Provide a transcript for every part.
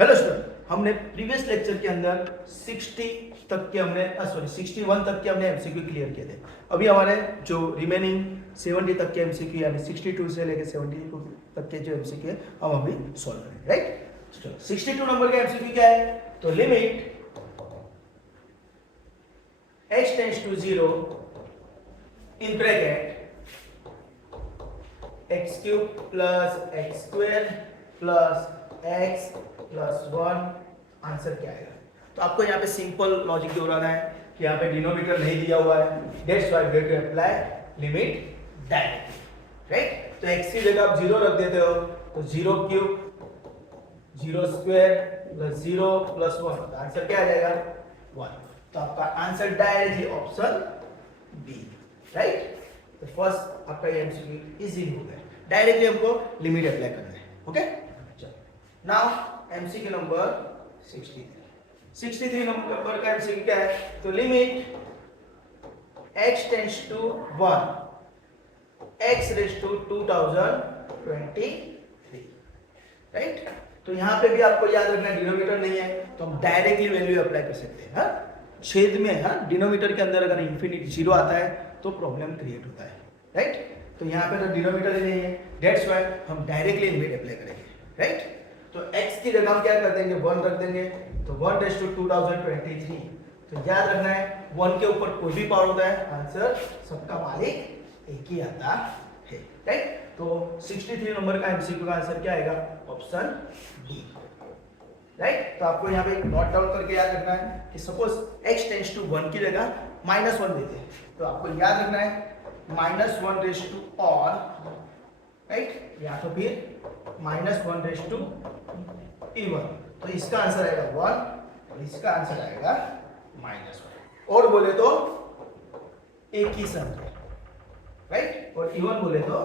Hello student, हमने previous lecture के अंदर 61 तक के हमने एमसीक्यू क्लियर किए थे। अभी हमारे जो रिमेनिंग 70 तक के एमसीक्यू यानी 62 से लेकर 72 तक के जो एमसीक्यू है हम अभी सॉल्व करेंगे, राइट। चलो 62 नंबर का एमसीक्यू क्या है, तो limit h tends to 0 in bracket x cube plus x square plus x plus 1, answer क्या आएगा। तो आपको यहाँ पे सिंपल लॉजिक दोहराना है कि यहाँ पे डिनोमिनेटर नहीं दिया हुआ है, that's why we have to apply limit directly, right. तो x की जगह आप 0 रख देते हो, तो 0 क्यूब 0 स्क्वायर प्लस 0 प्लस 1, तो आंसर क्या आ जाएगा 1। तो आपका answer directly option B, right. तो फर्स्ट आपका ये एमसीक्यू इजी हो गया, डायरेक्टली हमको लिमिट अप्लाई करना है, okay. Now MCQ number 63 number का एमसीक्यू क्या है, तो limit h tends to 1 x raise to 2023, right. तो यहाँ पे भी आपको याद रखना डिनोमिनेटर नहीं है तो हम डायरेक्टली वैल्यू अप्लाई कर सकते हैं। छेद में डिनोमिनेटर के अंदर अगर इंफिनिट 0 आता है तो प्रॉब्लम क्रिएट होता है, राइट। तो यहाँ पे तो डिनोमिनेटर ही नहीं है, दैट्स व्हाई हम डायरेक्टली लिमिट अप्लाई करेंगे, राइट। तो x की जगह हम क्या कर देंगे 1 रख देंगे, तो 1 रेज़ टू 2023। तो याद रखना है 1 के ऊपर कोई भी पावर होता है, आंसर सबका मालिक एक ही आता है, राइट। तो 63 नंबर का एमसीक्यू का आंसर क्या आएगा, ऑप्शन बी, राइट। तो आपको यहाँ पे नोट डाउन करके याद रखना है कि सपोज x टेंड्स टू 1 की जगह -1 देते हैं, तो आपको याद रखना है -1 रेज़ टू और, राइट, या तो फिर -1 रेज़ टू इवन। तो इसका आंसर आएगा 1 और इसका आंसर आएगा -1। और बोले तो एक ही संख्या, राइट, और इवन बोले तो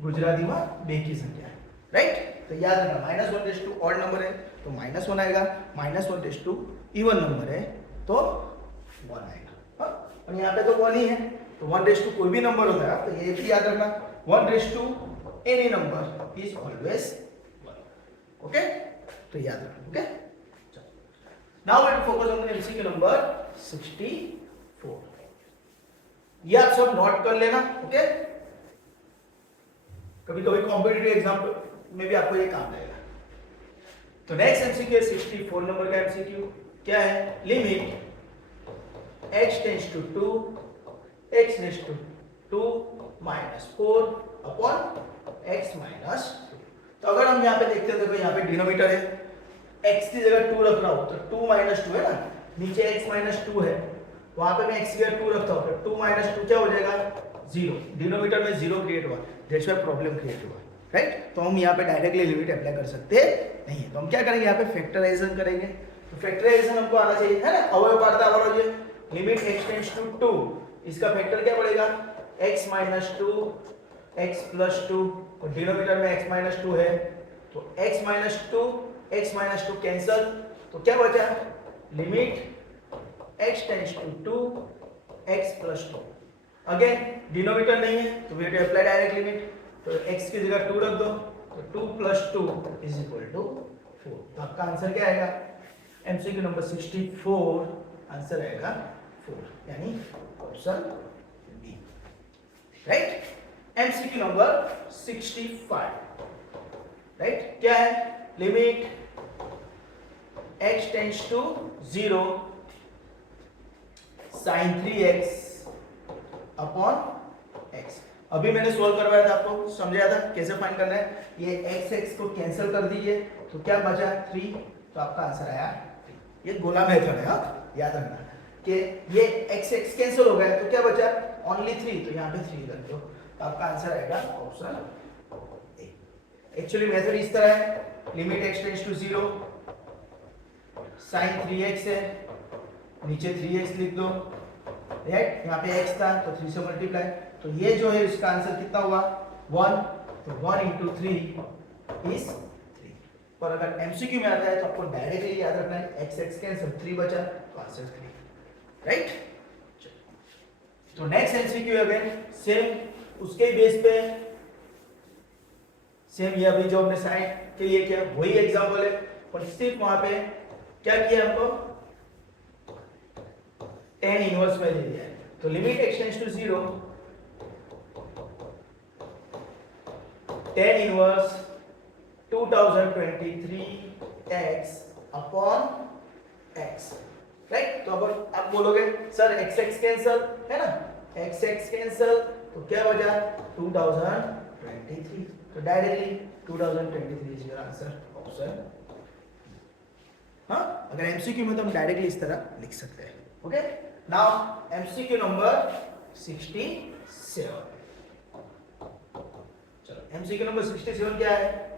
गुजराती में बेकी संख्या, राइट। तो याद रखना -1 रेज़ टू ऑड नंबर है तो -1 आएगा, -1 रेज़ टू इवन नंबर है तो 1 आएगा। और यहाँ पे तो 1 ही है, तो 1 रेज़ टू कोई भी नंबर होता है तो ये भी याद रखना 1 raise to any number is always 1, okay. तो याद रखना, okay. Now let focus on the MCQ number 64। ये आप सब नोट कर लेना, ओके। कभी कभी कॉम्पिटिटिव एग्जाम में भी आपको ये काम आएगा। तो नेक्स्ट एमसीक्यू है 64 नंबर का एमसीक्यू, क्या है, limit h tends to 2 x raise to 2 -4 upon x -2। तो अगर हम यहाँ पे देखते हैं तो यहाँ पे डिनोमिनेटर है, x की जगह 2 रख रहा हूँ तो 2 -2 है ना, नीचे x -2 है, वहां पे मैं x की जगह 2 रखता हूँ तो 2 -2 क्या हो जाएगा 0, डिनोमिनेटर में 0 क्रिएट हुआ, दैट्स व्हाई प्रॉब्लम क्रिएट हुआ, राइट। तो हम यहाँ पे डायरेक्टली लिमिट अप्लाई कर सकते नहीं है, तो हम क्या करेंगे यहाँ पे फैक्टराइजेशन करेंगे। तो फैक्टराइजेशन हमको आना चाहिए, है ना, अवयव पार्ता अवरोज्य। लिमिट x टेंड्स टू 2, इसका फैक्टर क्या पड़ेगा x -2 x + 2, और डिनोमिनेटर में x -2 है तो x -2 कैंसल, तो क्या बचा, limit x tends to 2 x + 2। Again denominator नहीं है तो we have to apply direct limit, तो x की जगह 2 रख दो तो 2 + 2 = 4। तो आपका आंसर क्या आएगा, एमसीक्यू नंबर 64 आंसर आएगा 4, यानी option B, right. MCQ number 65, right, क्या है, limit x tends to 0 sin 3x upon x। अभी मैंने सोल्व करवाया था, आपको समझाया था कैसे फाइंड करना है। ये x को कैंसिल कर दीजिए तो क्या बचा 3, तो आपका आंसर आया 3। ये गोला मेथड है, याद रखना कि ये x कैंसिल हो गया तो क्या बचा ओनली 3, तो यहाँ पे 3 कर दो, तो आपका आंसर आएगा ऑप्शन ए। एक्चुअली मेथड इस तरह है, limit x tends to 0 sin 3x है, नीचे 3x लिख दो, राइट, यहाँ पे x था तो 3 से मल्टीप्लाई, तो ये जो है इसका आंसर कितना हुआ 1, तो 1 × 3 इज 3। पर अगर एमसीक्यू में आता है तो आपको डायरेक्टली याद रखना है x कैंसिल 3 बचा तो आंसर 3, राइट। तो नेक्स्ट एमसीक्यू अगेन सेम उसके बेस पे सेम, ये अभी जो हमने साइन कि ये क्या वही एग्जांपल है, पर सिर्फ वहां पे क्या किया हमको tan इनवर्स में ले लिया है। तो limit x tends to 0 tan inverse 2023x upon x, right. तो अब आप बोलोगे सर x x कैंसल है ना, x x कैंसल, तो क्या बचा 2023, तो directly 2023 is your answer, option. हाँ, अगर एमसीक्यू में तो हम डायरेक्टली इस तरह लिख सकते हैं। Okay, now MCQ number 67। चलो एमसीक्यू नंबर 67 क्या है,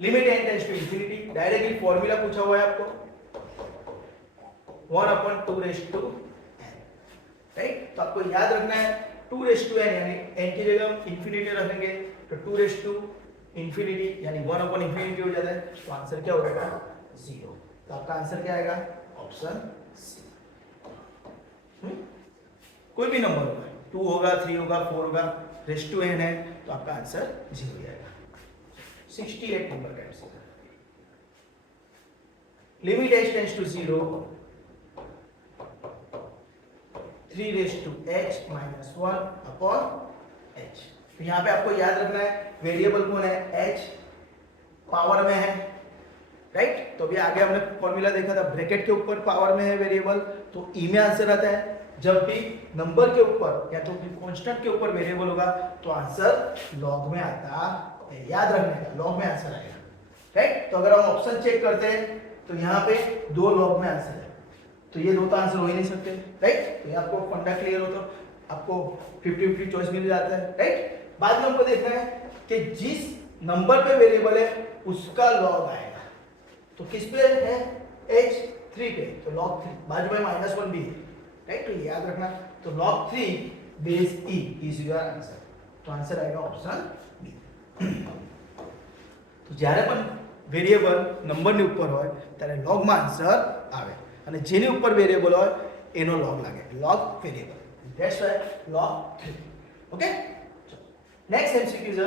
limit n tends to infinity, directly formula पूछा हुआ है आपको 1/2 n, राइट। तो आपको याद रखना है 2 n यानी n की जगह हम इंफिनिटी रखेंगे तो 2 इंफिनिटी यानी 1/इंफिनिटी हो जाता है, तो आंसर क्या हो जाएगा 0। तो आपका आंसर क्या आएगा, ऑप्शन सी। कोई भी नंबर होगा, 2 होगा, 3 होगा, 4 होगा, रेस्ट टू n है, तो आपका आंसर 0 हो जाएगा। 68 नंबर का answer, limit h tends to 0 3h minus 1 upon h। तो यहाँ पे आपको याद रखना है वेरिएबल कौन है, h पावर में है, राइट। तो अभी आगे हमने फॉर्मूला देखा था, ब्रैकेट के ऊपर पावर में है वेरिएबल, तो e में आंसर आता है। जब भी नंबर के ऊपर या तो कांस्टेंट के ऊपर वेरिएबल होगा तो आंसर लॉग में आता है, याद रखने का, लॉग में आंसर आएगा, राइट। तो अगर हम ऑप्शन चेक करते हैं तो यहाँ पे 2 लॉग में आंसर है, तो ये 2 तो आंसर हो ही नहीं सकते, राइट। तो ये आपको फंडा क्लियर हो तो आपको 50-50 चॉइस मिल जाता है, राइट। बाद में हमको देखना है कि जिस नंबर पे वेरिएबल है उसका लॉग आएगा, तो किस पे है, h3 पे, तो log 3, बाजू में -1 भी है, राइट। तो ये याद रखना, तो log 3 base e is your answer, तो आंसर आएगा ऑप्शन बी। तो જ્યારે પણ વેરિયેબલ નંબરની ઉપર હોય ત્યારે લોગમાં આન્સર આવે અને જેની ઉપર વેરિયેબલ હોય એનો લોગ લાગે, log variable, that's why log 3। Okay, next MCQ is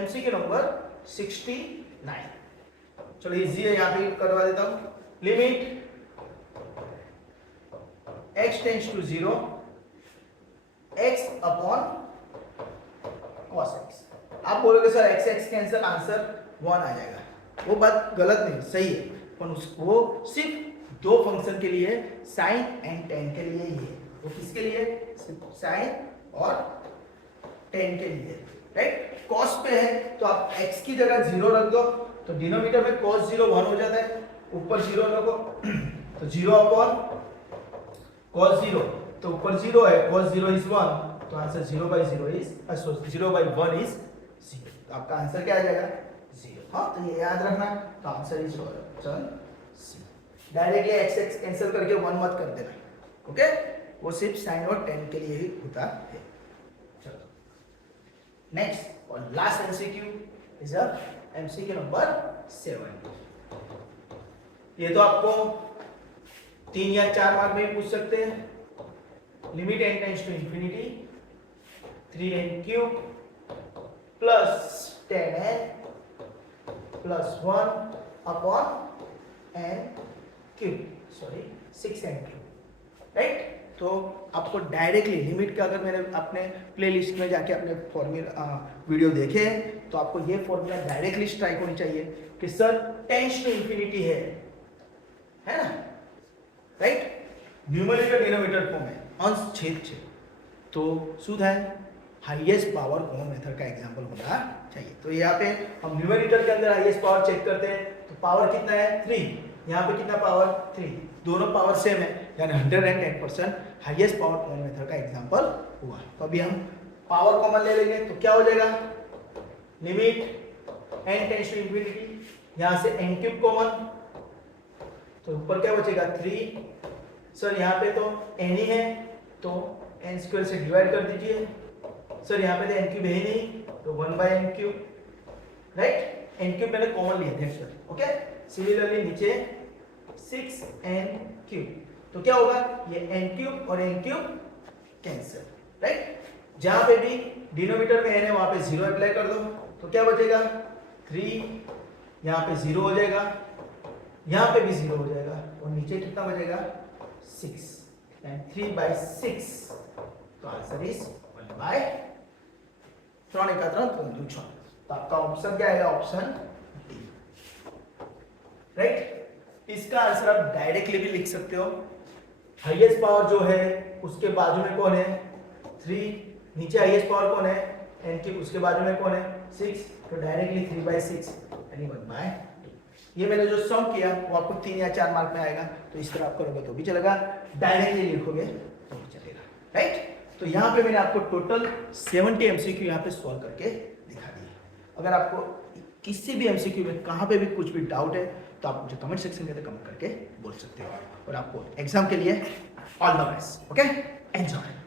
MCQ number 69। चलो इजी है, यहाँ पे करवा देता हूँ, limit x tends to 0 x upon cos x। आप बोलोगे sir x x cancel, answer 1 आ जाएगा, वो बात गलत नहीं, सही है, पर वो सिर्फ 2 फंक्शन के लिए, साइन एंड टेन के लिए ही है। वो किसके लिए, साइन और टेन के लिए, राइट। cos पे है तो आप x की जगह 0 रख दो, तो डिनोमिनेटर में cos 0 1 हो जाता है, ऊपर 0 रखो तो 0 अपॉन cos 0, तो ऊपर 0 है, cos 0 इज 1, तो आंसर 0/0 इज 0/1 इज 0। तो आपका आंसर क्या आ जाएगा 0। हाँ, तो ये याद रखना, तो answer is option C. Directly x x cancel करके 1 मत कर देना, ओके, वो सिर्फ साइन और टेन के लिए ही होता है। चलो नेक्स्ट और last MCQ is MCQ number 7। ये तो आपको 3 या 4 मार्क में पूछ सकते हैं। Limit n tends to infinity 3n³ plus 10n plus 1 upon n³, sorry 6n³, right. तो आपको डायरेक्टली लिमिट का, अगर मैंने अपने प्लेलिस्ट में जाके अपने फॉर्मूला वीडियो देखे तो आपको ये फॉर्मूला डायरेक्टली स्ट्राइक होनी चाहिए कि सर टेंड्स टू इंफिनिटी है ना, राइट। न्यूमरेटर डिनोमिनेटर फॉर्म है, अंश छेद છે, तो શું થાય, हाईएस्ट पावर कॉमन मेथड का एग्जांपल होना चाहिए। तो यहाँ पे हम न्यूमरेटर के अंदर हाईएस्ट पावर चेक करते हैं, तो पावर कितना है 3, यहाँ पे कितना पावर 3, दोनों पावर सेम है, यानी 110% हाईएस्ट पावर कॉमन मेथड का एग्जांपल हुआ। तो अभी हम पावर कॉमन ले लेंगे, तो क्या हो जाएगा, limit n tends to infinity, यहाँ से n³ कॉमन, तो ऊपर क्या बचेगा 3, सर यहाँ पे तो n ही है, तो n² से डिवाइड कर दीजिए, सर यहाँ पे तो n³ है ही नहीं, तो 1/n³, राइट। n³ मैंने कॉमन लिया है, ओके। सिमिलरली नीचे 6n³, तो क्या होगा, ये n³ और n³ कैंसिल, राइट। जहां पे भी डिनोमिनेटर में n है वहां पे 0 अप्लाई कर दो, तो क्या बचेगा 3, यहाँ पे 0 हो जाएगा, यहाँ पे भी 0 हो जाएगा और नीचे कितना बचेगा 6 एंड 3/6, तो आंसर इज 1/3 एकात्र 6। तो आपका ऑप्शन क्या आएगा, ऑप्शन डी, राइट। इसका आंसर आप डायरेक्टली भी लिख सकते हो, हाईएस्ट पावर जो है उसके बाजू में कौन है 3, नीचे हाईएस्ट पावर कौन है एंड के उसके बाजू में कौन है 6, तो डायरेक्टली 3/6 यानी 1/2। ये मैंने जो सम किया वो आपको 3 या 4 मार्क में आएगा, तो इस तरह आप करोगे तो भी चलेगा, डायरेक्टली लिखोगे तो भी चलेगा, राइट। तो यहाँ पे मैंने आपको टोटल 70 एमसीक्यू यहाँ पे सॉल्व करके दिखा दिया। अगर आपको किसी भी एमसीक्यू में कहाँ पे भी कुछ भी डाउट है तो आप मुझे कमेंट सेक्शन में कमेंट करके बोल सकते हो। और आपको एग्जाम के लिए all the best, okay, enjoy.